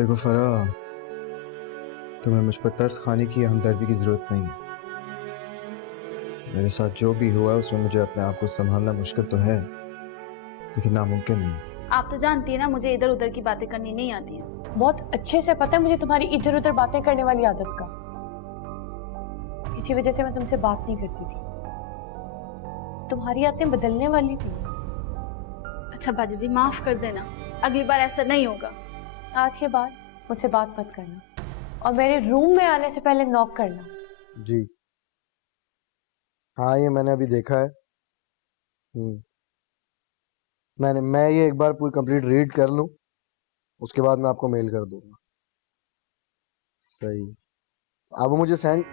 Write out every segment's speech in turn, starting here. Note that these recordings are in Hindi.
देखो फराह, तुम्हें मुझ पर तरस खाने की हमदर्दी की ज़रूरत नहीं है। मेरे साथ जो भी हुआ उसमें मुझे अपने आप को संभालना मुश्किल तो है, लेकिन नामुमकिन नहीं। आप तो जानती है ना, मुझे इधर उधर की बातें करनी नहीं आती हैं। बहुत अच्छे से पता है मुझे तुम्हारी इधर उधर बातें करने वाली आदत का। इसी वजह से मैं तुमसे बात नहीं करती थी। तुम्हारी आदतें बदलने वाली थी। अच्छा बाजी जी, माफ कर देना, अगली बार ऐसा नहीं होगा। आज के बाद मुझसे बात मत करना और मेरे रूम में आने से पहले नॉक करना। जी हाँ, ये मैंने अभी देखा है। मैं ये एक बार पूरी कंप्लीट रीड कर लूँ, उसके बाद मैं आपको मेल कर दूंगा। सही, अब मुझे सेंड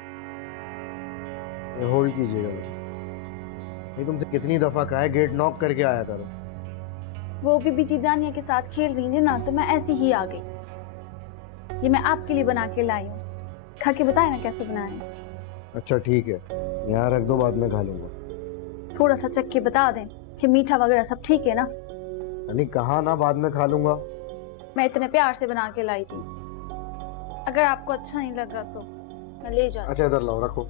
होल्ड कीजिएगा। ये तुमसे कितनी दफा कहा है गेट नॉक करके आया करो। वो भी बीजी दानिया के साथ खेल रही थी ना, तो मैं ऐसी ही आ गई। ये मैं आपके लिए बना के लाई हूँ, खा के बताए ना कैसे बनाए। अच्छा ठीक है, यहाँ रख दो, बाद में खा लूंगा। थोड़ा सा चख के बता दें कि मीठा वगैरह सब ठीक है ना। नहीं कहा ना, बाद में खा लूंगा। मैं इतने प्यार से बना के लाई थी, अगर आपको अच्छा नहीं लगा तो मैं ले जाती। अच्छा इधर लाओ, रखो।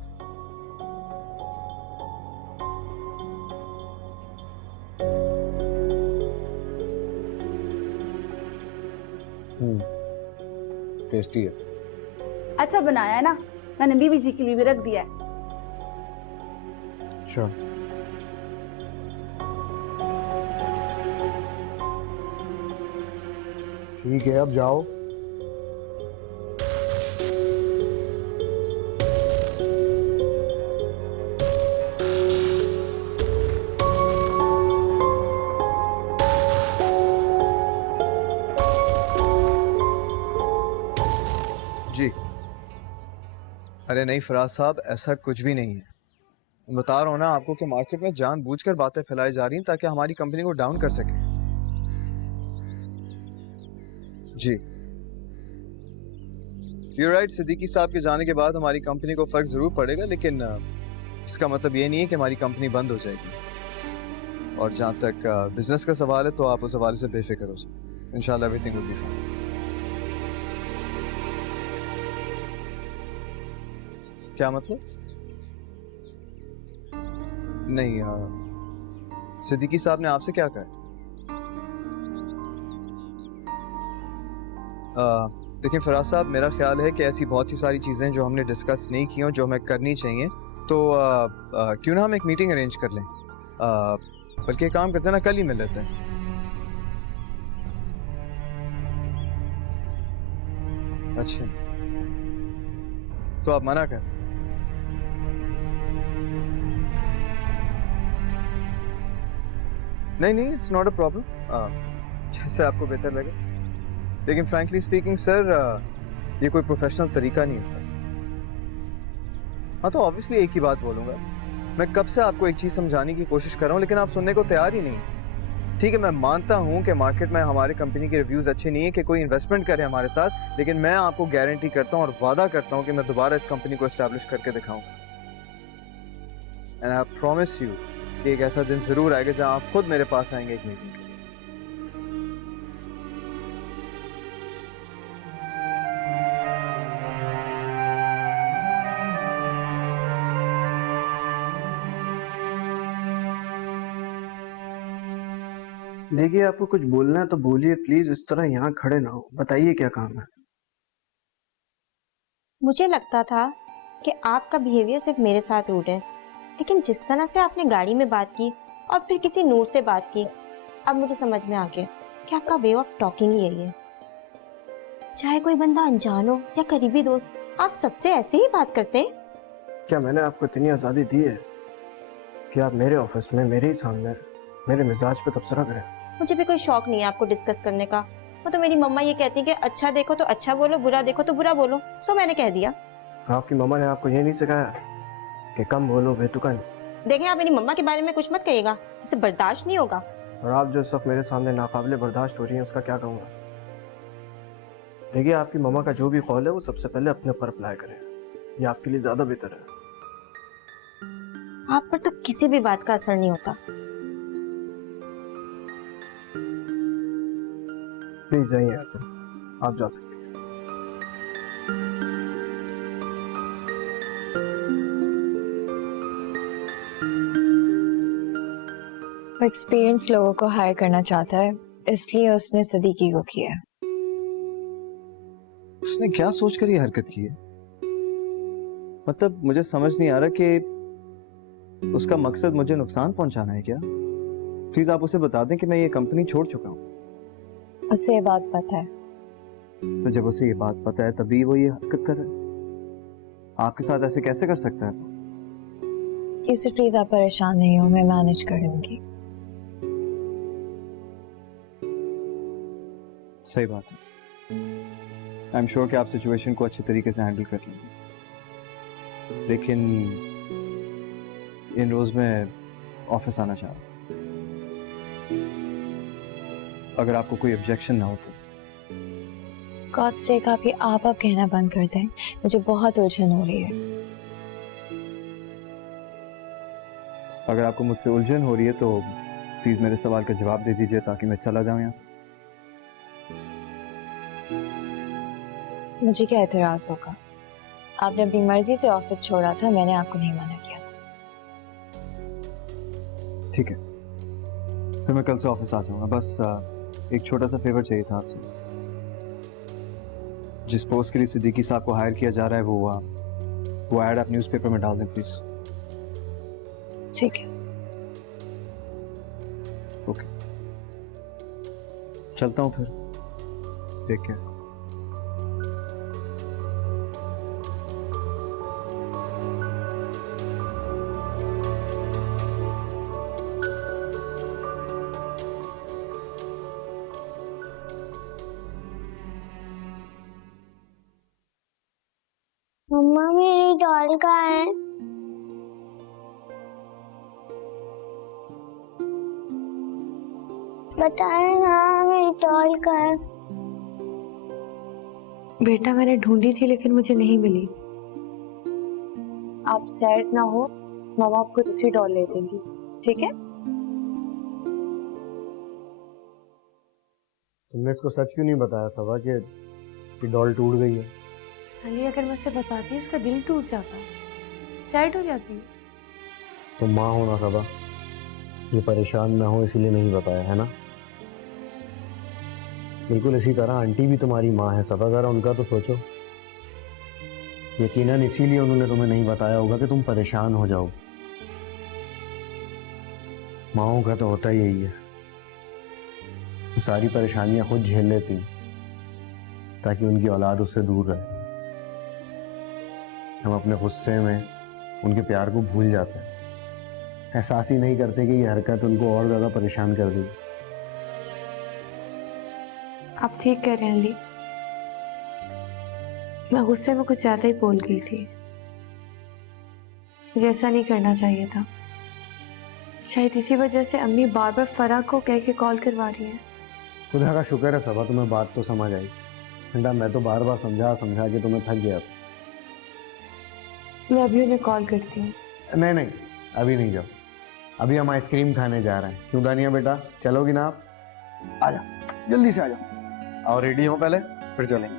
टेस्टी है। अच्छा बनाया है ना, मैंने बीबी जी के लिए भी रख दिया है। अच्छा ठीक है, अब जाओ। जी अरे नहीं फराज साहब, ऐसा कुछ भी नहीं है। मैं बता रहा हूँ ना आपको कि मार्केट में जानबूझकर बातें फैलाई जा रही हैं ताकि हमारी कंपनी को डाउन कर सके। जी यू राइट, सिद्दीकी साहब के जाने के बाद हमारी कंपनी को फर्क जरूर पड़ेगा, लेकिन इसका मतलब ये नहीं है कि हमारी कंपनी बंद हो जाएगी। और जहाँ तक बिजनेस का सवाल है तो आप उस हवाले से बेफिक्र हो जाए। इंशाल्लाह एवरीथिंग विल बी फाइन। क्या मतलब? नहीं, सिद्दीकी साहब ने आपसे क्या कहा? देखिए फराज साहब, मेरा ख्याल है कि ऐसी बहुत सी सारी चीज़ें जो हमने डिस्कस नहीं की और जो हमें करनी चाहिए, तो क्यों ना हम एक मीटिंग अरेंज कर लें। बल्कि एक काम करते हैं ना, कल ही मिल लेते हैं। अच्छा, तो आप मना कर? नहीं, इट्स नॉट अ प्रॉब्लम, जैसे आपको बेहतर लगे। लेकिन फ्रैंकली स्पीकिंग सर, ये कोई प्रोफेशनल तरीका नहीं होता। हाँ तो ऑब्वियसली एक ही बात बोलूँगा। मैं कब से आपको एक चीज़ समझाने की कोशिश कर रहा हूँ, लेकिन आप सुनने को तैयार ही नहीं। ठीक है, मैं मानता हूँ कि मार्केट में हमारे कंपनी के रिव्यूज़ अच्छे नहीं है कि कोई इन्वेस्टमेंट करे हमारे साथ, लेकिन मैं आपको गारंटी करता हूँ और वादा करता हूँ कि मैं दोबारा इस कंपनी को एस्टैब्लिश करके दिखाऊंगा। एंड आई प्रॉमिस यू कि एक ऐसा दिन ज़रूर आएगा जहाँ आप खुद मेरे पास आएंगे एक मीटिंग के लिए। देखिए, आपको कुछ बोलना है तो बोलिए प्लीज, इस तरह यहाँ खड़े ना हो। बताइए क्या काम है। मुझे लगता था कि आपका बिहेवियर सिर्फ मेरे साथ रूड है, लेकिन जिस तरह से आपने गाड़ी में बात की और फिर किसी नूर से बात की, अब मुझे समझ में आ गया कि आपका वे ऑफ टॉकिंग ही यही है। चाहे कोई बंदा अनजान हो या करीबी दोस्त, आप सबसे ऐसे ही बात करते हैं। क्या मैंने आपको इतनी आज़ादी दी है कि आप मेरे ऑफिस में मेरे ही सामने मेरे मिजाज पे तबसरा करें? मुझे भी कोई शौक नहीं है आपको डिस्कस करने का। वो तो मेरी मम्मा ये कहती है कि अच्छा देखो तो अच्छा बोलो, बुरा देखो तो बुरा बोलो, सो मैंने कह दिया। आपकी मम्मा ने आपको ये नहीं सिखाया कि कम बोलो बेतुका नहीं? देखें, आप मेरी मम्मा के बारे में कुछ मत कहिएगा, उसे बर्दाश्त नहीं होगा। और आप जो सब मेरे सामने नाकाबिले बर्दाश्त हो रही हैं, उसका क्या कहूँगा। देखिए, आपकी मम्मा का जो भी कौल है वो सबसे पहले अपने ऊपर अप्लाई करें, ये आपके लिए ज़्यादा बेहतर है। आप पर तो किसी भी बात का असर नहीं होता। प्लीज़ जाइए यहाँ से, आप जा सकते हैं। एक्सपीरियंस लोगों को हायर करना चाहता है, इसलिए उसने सदीकी को किया। उसने क्या सोचकर ये हरकत की है? मतलब मुझे समझ नहीं आ रहा कि उसका मकसद मुझे नुकसान पहुंचाना है क्या? प्लीज आप उसे बता दें कि मैं ये कंपनी छोड़ चुका हूँ। उसे ये बात पता है। तो जब उसे ये बात पता है तभी वो ये हरकत कर रहा है। आपके साथ ऐसे कैसे कर सकता है? यूसुफ प्लीज आप परेशान नहीं हो, मैं मैनेज कर लूंगी। सही बात है। आई एम श्योर कि आप सिचुएशन को अच्छे तरीके से हैंडल कर लेंगे, लेकिन इन रोज में ऑफिस आना चाह रहा हूं। अगर आपको कोई ऑब्जेक्शन ना हो तो। गॉड से आप ये आप कहना बंद कर दें, मुझे बहुत उलझन हो रही है। अगर आपको मुझसे उलझन हो रही है तो प्लीज मेरे सवाल का जवाब दे दीजिए ताकि मैं चला जाऊं यहाँ से। मुझे क्या एतराज होगा? आपने अपनी मर्जी से ऑफिस छोड़ा था, मैंने आपको नहीं मना किया था। ठीक है, फिर मैं कल से ऑफिस आ जाऊंगा। बस एक छोटा सा फेवर चाहिए था आपसे। जिस पोस्ट के लिए सिद्दीकी साहब को हायर किया जा रहा है वो ऐड आप न्यूज़पेपर में डाल दें प्लीज। ठीक है। ओके, चलता हूँ फिर। Take care. मम्मा मेरी डॉल कहाँ है? बताए ना मेरी डॉल कहाँ है? बेटा मैंने ढूंढी थी लेकिन मुझे नहीं मिली। आप सैड ना हो, मामा आपको दूसरी डॉल ले देंगी, ठीक है? तुमने इसको सच क्यों नहीं बताया सबा कि डॉल टूट गई है? अली अगर मैं उसे बताती उसका दिल टूट जाता, सैड हो जाती। तुम माँ हो ना सबा, ये परेशान ना हो इसीलिए नहीं बताया, है ना? बिल्कुल इसी तरह आंटी भी तुम्हारी माँ है सबा, जरा उनका तो सोचो। यकीनन इसीलिए उन्होंने तुम्हें नहीं बताया होगा कि तुम परेशान हो जाओ। माँओं का तो होता ही यही है, वो सारी परेशानियां खुद झेल लेती ताकि उनकी औलाद उससे दूर रहे। हम अपने गुस्से में उनके प्यार को भूल जाते हैं, एहसास ही नहीं करते कि ये हरकत उनको और ज्यादा परेशान कर दी। आप ठीक कह रहे हैं अली, मैं गुस्से में कुछ ज्यादा ही बोल गई थी। मुझे ऐसा नहीं करना चाहिए था। शायद इसी वजह से अम्मी बार बार फराह को कह के कॉल करवा रही है। खुदा का शुक्र है सबा, तुम्हें बात तो समझ आई। बेटा मैं तो बार बार समझा के तुम्हें थक गया। मैं अभी उन्हें कॉल करती हूँ। नहीं नहीं, अभी नहीं जाओ, अभी हम आइसक्रीम खाने जा रहे हैं। क्यों दानिया बेटा, चलोगी ना आप? आ जाओ, जल्दी से आ जाओ। और रेडी हो पहले, फिर चलेंगे।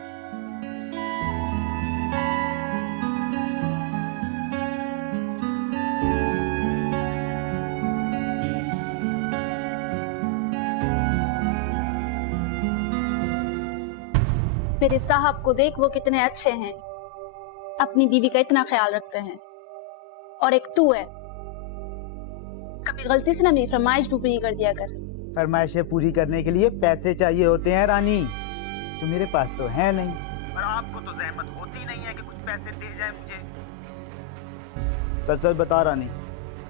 मेरे साहब को देख, वो कितने अच्छे हैं, अपनी बीवी का इतना ख्याल रखते हैं। और एक तू है, कभी गलती से ना मेरी फरमाइश भी पूरी कर दिया कर। फरमाइशें पूरी करने के लिए पैसे चाहिए होते हैं रानी, जो मेरे पास तो है नहीं। और आपको तो जहमत होती नहीं है कि कुछ पैसे दे जाए मुझे। सच सच बता रानी,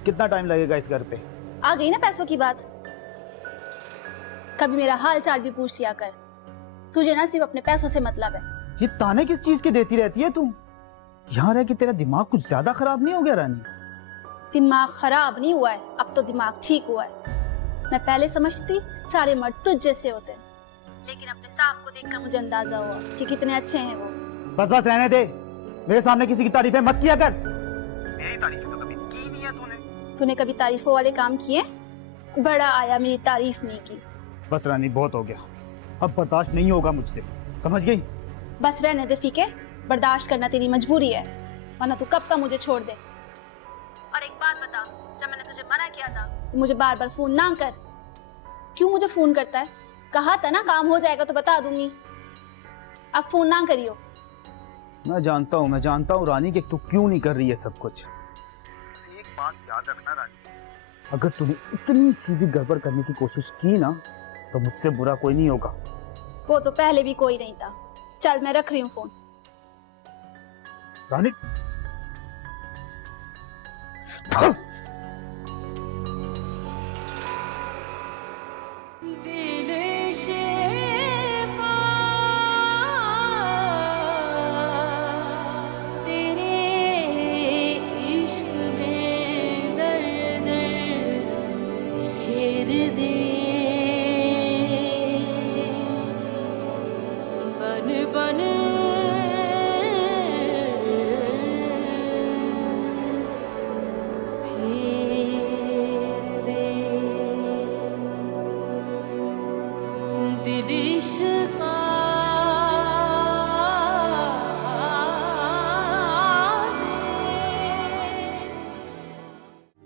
कितना टाइम लगेगा इस घर पे? आ गई ना पैसों की बात, कभी मेरा हाल चाल भी पूछ लिया कर। तुझे ना सिर्फ अपने पैसों से मतलब है। ये ताने किस चीज के देती रहती है तू? यहाँ रह के तेरा दिमाग कुछ ज्यादा खराब नहीं हो गया रानी? दिमाग खराब नहीं हुआ है, अब तो दिमाग ठीक हुआ है। मैं पहले समझती सारे मर्द तुझ जैसे होते हैं, लेकिन अपने साहब को देखकर मुझे अंदाजा हुआ कि कितने अच्छे हैं वो। बस बस रहने दे, मेरे सामने किसी की तारीफें मत किया कर। मेरी तारीफें तो कभी की नहीं है तूने। तूने कभी तारीफों वाले काम किए? बड़ा आया, मेरी तारीफ नहीं की। बस रानी बहुत हो गया, अब बर्दाश्त नहीं होगा मुझसे, समझ गई? बस रहने दे फीके, बर्दाश्त करना तेरी मजबूरी है, वरना तू कब का मुझे छोड़ दे। और एक बात बता, जब मैंने तुझे मना किया था तो मुझे बार बार फोन ना कर। क्यों मुझे फोन करता है? कहा था ना काम हो जाएगा तो बता दूंगी। अब फोन ना करियो। मैं जानता हूँ रानी कि तू क्यों नहीं कर रही है सब कुछ। बस एक बात याद रखना रानी, अगर तूने इतनी सी भी गड़बड़ करने की कोशिश की ना तो मुझसे बुरा कोई नहीं होगा। वो तो पहले भी कोई नहीं था। चल मैं रख रही हूँ फोन। रानी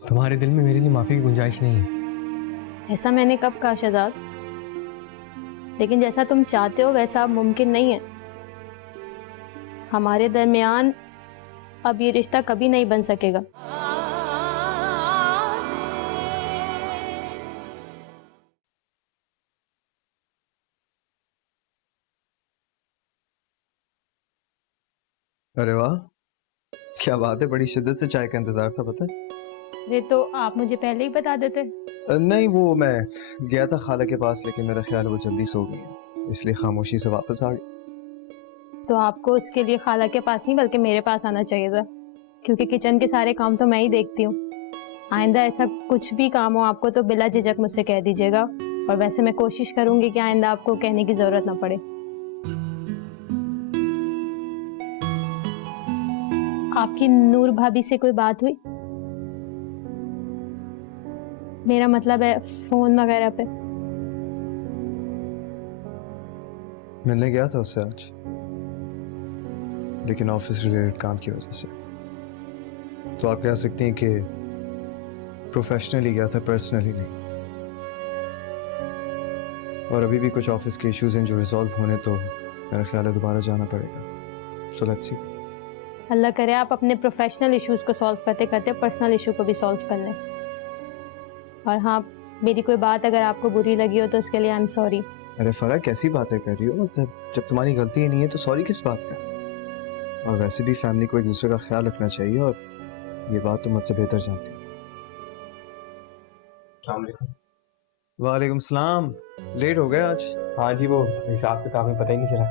तुम्हारे दिल में मेरे लिए माफी की गुंजाइश नहीं है। ऐसा मैंने कब कहा शहजाद? लेकिन जैसा तुम चाहते हो वैसा अब मुमकिन नहीं है। हमारे दरमियान अब ये रिश्ता कभी नहीं बन सकेगा। अरे वाह, क्या बात है, बड़ी शिद्दत से चाय का इंतजार था। पता है? ये तो आप मुझे पहले ही बता देते। नहीं, वो मैं गया था खाला के पास, लेकिन मेरा ख्याल है वो जल्दी सो गई, इसलिए खामोशी से वापस आ गई। तो आपको इसके लिए खाला के पास नहीं बल्कि मेरे पास आना चाहिए था, क्योंकि किचन के सारे काम तो मैं ही देखती हूँ। आइंदा ऐसा कुछ भी काम हो आपको तो बिला झिझक मुझसे कह दीजिएगा, और वैसे मैं कोशिश करूंगी कि आइंदा आपको कहने की जरूरत ना पड़े। आपकी नूर भाभी से कोई बात हुई? मेरा मतलब है फोन वगैरह पे। मिलने गया था उससे आज, लेकिन ऑफिस रिलेटेड काम की वजह से। तो आप कह सकती हैं कि प्रोफेशनली गया था, पर्सनली नहीं। और अभी भी कुछ ऑफिस के इश्यूज हैं जो रिजॉल्व होने, तो मेरा ख्याल है दोबारा जाना पड़ेगा। So let's see. अल्लाह करे आप अपने प्रोफेशनल इश्यूज को सॉल्व करते करते पर्सनल इशू को भी सॉल्व कर लें। और हाँ, मेरी कोई बात अगर आपको बुरी लगी हो तो उसके लिए आई एम सॉरी। अरे फरा, कैसी बातें कर रही हो? जब तुम्हारी गलती ही नहीं है तो सॉरी किस बात का? और वैसे भी फैमिली को एक दूसरे का ख्याल रखना चाहिए, और ये बात तो मुझसे बेहतर जानती है। वालेकुम सलाम। लेट हो गए आज? हाँ जी, वो हिसाब किताब में पता ही नहीं चला।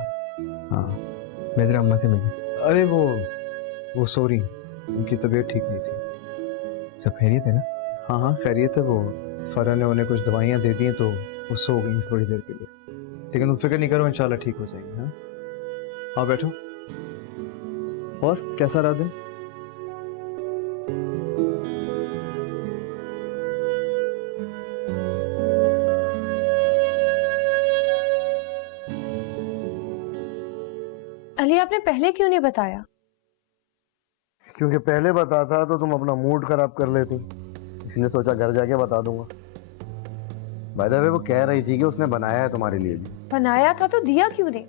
हाँ, मैं जरा अम्मा से मिलूं। अरे वो सॉरी, उनकी तबीयत ठीक नहीं थी। सब खैरियत है ना? हाँ हाँ खैरियत है। वो फरा ने उन्हें कुछ दवाइयाँ दे दी हैं तो वो सो गई थोड़ी देर के लिए, लेकिन तुम फिक्र नहीं करो, इंशाल्लाह ठीक हो जाएगी। हाँ हाँ, बैठो। और कैसा रहा दिन? अली, आपने पहले क्यों नहीं बताया? क्योंकि पहले बताता तो तुम अपना मूड खराब कर लेती, इसलिए सोचा घर जाके बता दूंगा। बाय द वे, वो कह रही थी कि उसने बनाया है तुम्हारे लिए भी। बनाया था तो दिया क्यों नहीं?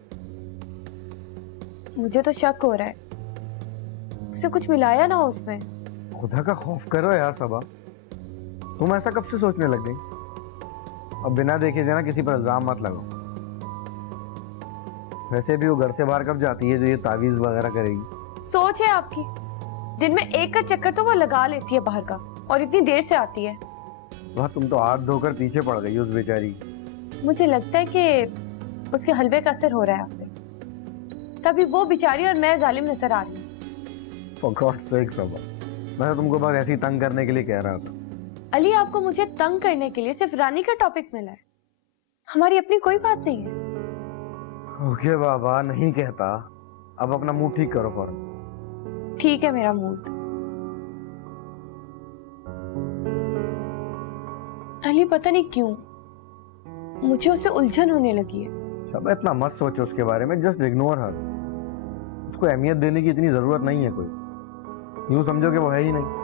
मुझे तो शक हो रहा है उसे कुछ मिलाया ना हो उसमें। खुदा का खौफ करो यार सबा, तुम ऐसा कब से सोचने लग गई? अब बिना देखे जाना किसी पर इल्जाम मत लगाओ। वैसे भी वो घर से बाहर कब जाती है जो ये तावीज वगैरह करेगी? सोच है आपकी, दिन में एक का चक्कर तो वो लगा लेती है बाहर का, और इतनी देर से आती है। वह तुम तो हाथ धोकर पीछे पड़ गई उस बेचारी। मुझे लगता है कि उसके हलवे का असर हो रहा है आप पे, तभी वो बेचारी और मैं जालिम नजर आ रही हूँ। For God's sake सबा, मैं तो तुमको बस ऐसे ही तंग करने के लिए कह रहा था। अली, आपको मुझे तंग करने के लिए सिर्फ रानी का टॉपिक मिला है, हमारी अपनी कोई बात नहीं है। ओके बाबा, नहीं कहता। अब अपना मूड ठीक करो फौरन। ठीक है मेरा मूड। अली, पता नहीं क्यों मुझे उससे उलझन होने लगी है। सब इतना मत सोचो उसके बारे में, जस्ट इग्नोर हर। उसको अहमियत देने की इतनी जरूरत नहीं है कोई, यूं समझो कि वो है ही नहीं।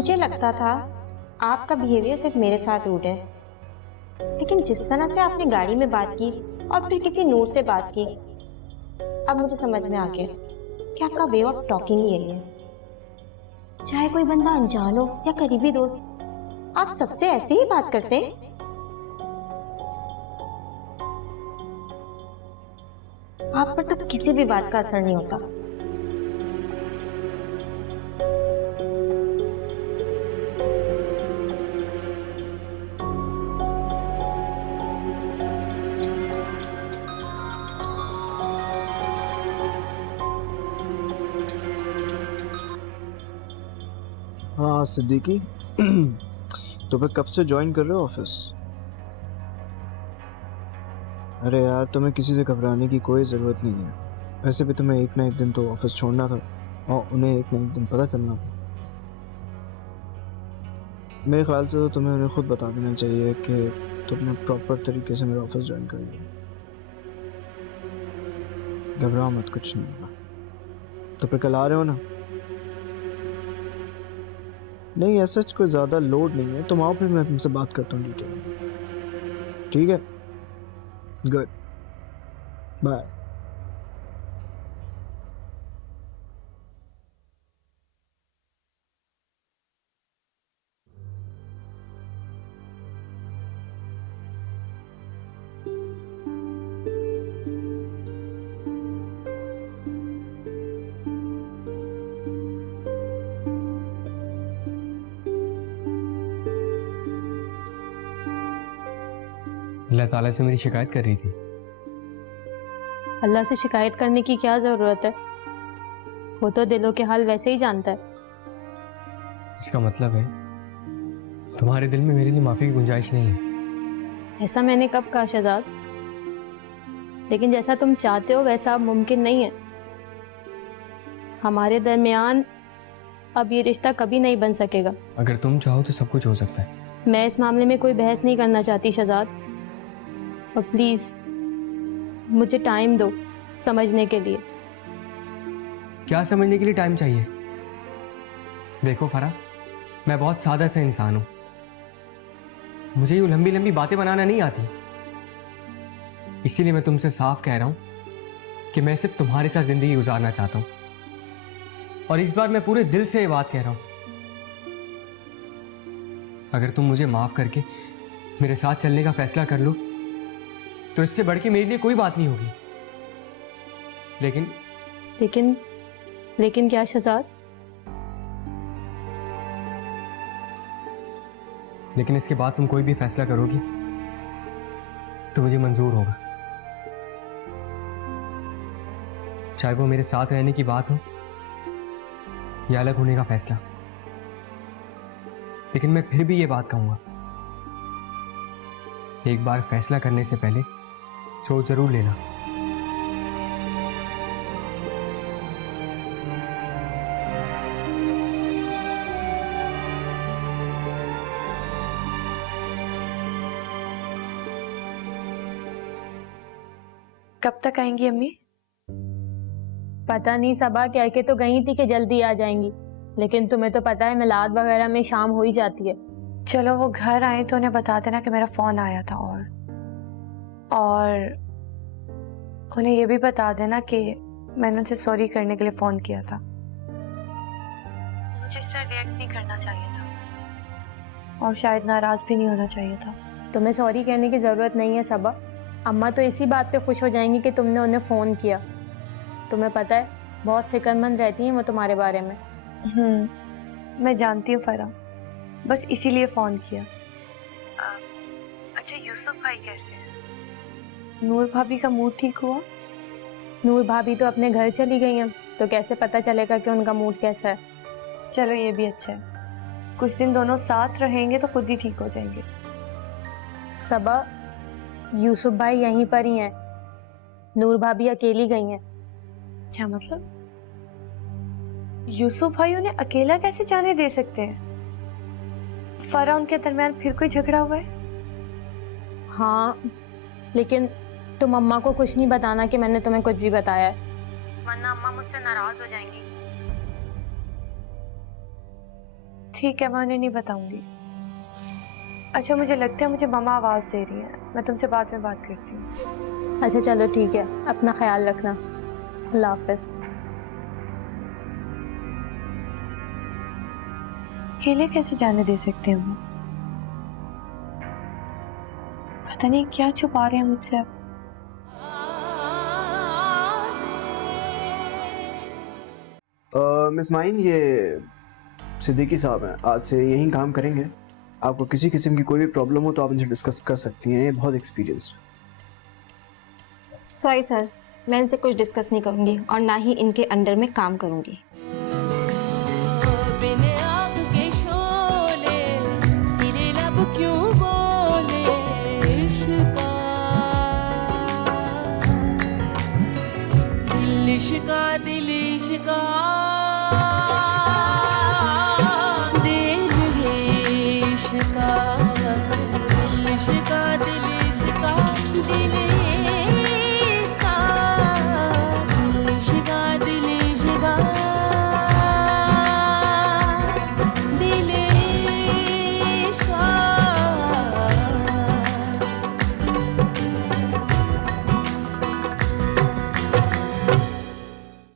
मुझे लगता था आपका बिहेवियर सिर्फ मेरे साथ रूड है, लेकिन जिस तरह से आपने गाड़ी में बात की और फिर किसी नूर से बात की, अब मुझे समझ में आ गया कि आपका वे ऑफ टॉकिंग ही यही है। चाहे कोई बंदा अनजान हो या करीबी दोस्त, आप सबसे ऐसे ही बात करते हैं। आप पर तो किसी भी बात का असर नहीं होता। हाँ सिद्दीकी, तो फिर कब से ज्वाइन कर रहे हो ऑफिस? अरे यार, तुम्हें किसी से घबराने की कोई ज़रूरत नहीं है। वैसे भी तुम्हें एक ना एक दिन तो ऑफिस छोड़ना था और उन्हें एक ना एक दिन पता चलना था। मेरे ख्याल से तो तुम्हें उन्हें खुद बता देना चाहिए कि तुमने प्रॉपर तरीके से मेरा ऑफिस ज्वाइन कर लिया। घबराओ मत, कुछ नहीं होगा। तो फिर कल आ रहे हो ना? नहीं, ऐसा कोई ज़्यादा लोड नहीं है, तुम आओ फिर मैं तुमसे बात करता हूँ डिटेल में। ठीक है, गुड, बाय। अल्लाह ताला से मेरी शिकायत कर रही थी। अल्लाह से शिकायत करने की क्या ज़रूरत है? वो तो दिलों के हाल वैसे ही जानता है। इसका मतलब है तुम्हारे दिल में मेरे लिए माफ़ी की गुंजाइश नहीं है। ऐसा मैंने कब कहा शहजाद? लेकिन जैसा तुम चाहते हो वैसा अब मुमकिन नहीं है। हमारे दरमियान अब ये रिश्ता कभी नहीं बन सकेगा। अगर तुम चाहो तो सब कुछ हो सकता है। मैं इस मामले में कोई बहस नहीं करना चाहती शहजाद, और प्लीज़ मुझे टाइम दो समझने के लिए। क्या समझने के लिए टाइम चाहिए? देखो फरा, मैं बहुत सादा सा इंसान हूँ। मुझे यूँ लंबी लंबी बातें बनाना नहीं आती। इसीलिए मैं तुमसे साफ कह रहा हूँ कि मैं सिर्फ तुम्हारे साथ ज़िंदगी गुजारना चाहता हूँ, और इस बार मैं पूरे दिल से ये बात कह रहा हूँ। अगर तुम मुझे माफ़ करके मेरे साथ चलने का फैसला कर लो तो इससे बढ़ के मेरे लिए कोई बात नहीं होगी। लेकिन लेकिन लेकिन क्या शहजाद? लेकिन इसके बाद तुम कोई भी फैसला करोगी तो मुझे मंजूर होगा, चाहे वो मेरे साथ रहने की बात हो या अलग होने का फैसला। लेकिन मैं फिर भी ये बात कहूंगा, एक बार फैसला करने से पहले सोच जरूर लेना। कब तक आएंगी अम्मी? पता नहीं, सबा कह के तो गई थी कि जल्दी आ जाएंगी, लेकिन तुम्हें तो पता है मिलाद वगैरह में शाम हो ही जाती है। चलो वो घर आए तो उन्हें बता देना कि मेरा फोन आया था, और उन्हें ये भी बता देना कि मैंने उनसे सॉरी करने के लिए फोन किया था। मुझे इससे रिएक्ट नहीं करना चाहिए था और शायद नाराज भी नहीं होना चाहिए था। तुम्हें सॉरी कहने की जरूरत नहीं है सबा। अम्मा तो इसी बात पे खुश हो जाएंगी कि तुमने उन्हें फोन किया। तुम्हें पता है बहुत फिक्रमंद रहती हैं वो तुम्हारे बारे में। मैं जानती हूँ फरा, बस इसीलिए फ़ोन किया। अच्छा, यूसुफ भाई कैसे हैं? नूर भाभी का मूड ठीक हुआ? नूर भाभी तो अपने घर चली गई हैं, तो कैसे पता चलेगा कि उनका मूड कैसा है। चलो ये भी अच्छा है, कुछ दिन दोनों साथ रहेंगे तो खुद ही ठीक हो जाएंगे। सबा, यूसुफ भाई यहीं पर ही हैं, नूर भाभी अकेली गई हैं। क्या मतलब? यूसुफ भाई उन्हें अकेला कैसे जाने दे सकते हैं? फरा उनके दरमियान फिर कोई झगड़ा हुआ है? हाँ, लेकिन तुम अम्मा को कुछ नहीं बताना कि मैंने तुम्हें कुछ भी बताया है, वरना अम्मा मुझसे नाराज हो जाएंगी। ठीक है, मैं उन्हें नहीं बताऊंगी। अच्छा, मुझे लगता है मुझे मम्मा आवाज़ दे रही है, मैं तुमसे बाद में बात करती हूँ। अच्छा चलो ठीक है, अपना ख्याल रखना। अल्लाह हाफिज़। अकेले कैसे जाने दे सकते हैं वो? पता नहीं क्या छुपा रहे हैं मुझसे अब। मिस माइन, ये सिद्दीकी साहब हैं, आज से यहीं काम करेंगे। आपको किसी किस्म की कोई भी प्रॉब्लम हो तो आप इनसे डिस्कस कर सकती हैं, ये बहुत एक्सपीरियंस्ड। सॉरी सर, मैं इनसे कुछ डिस्कस नहीं करूंगी और ना ही इनके अंडर में काम करूंगी।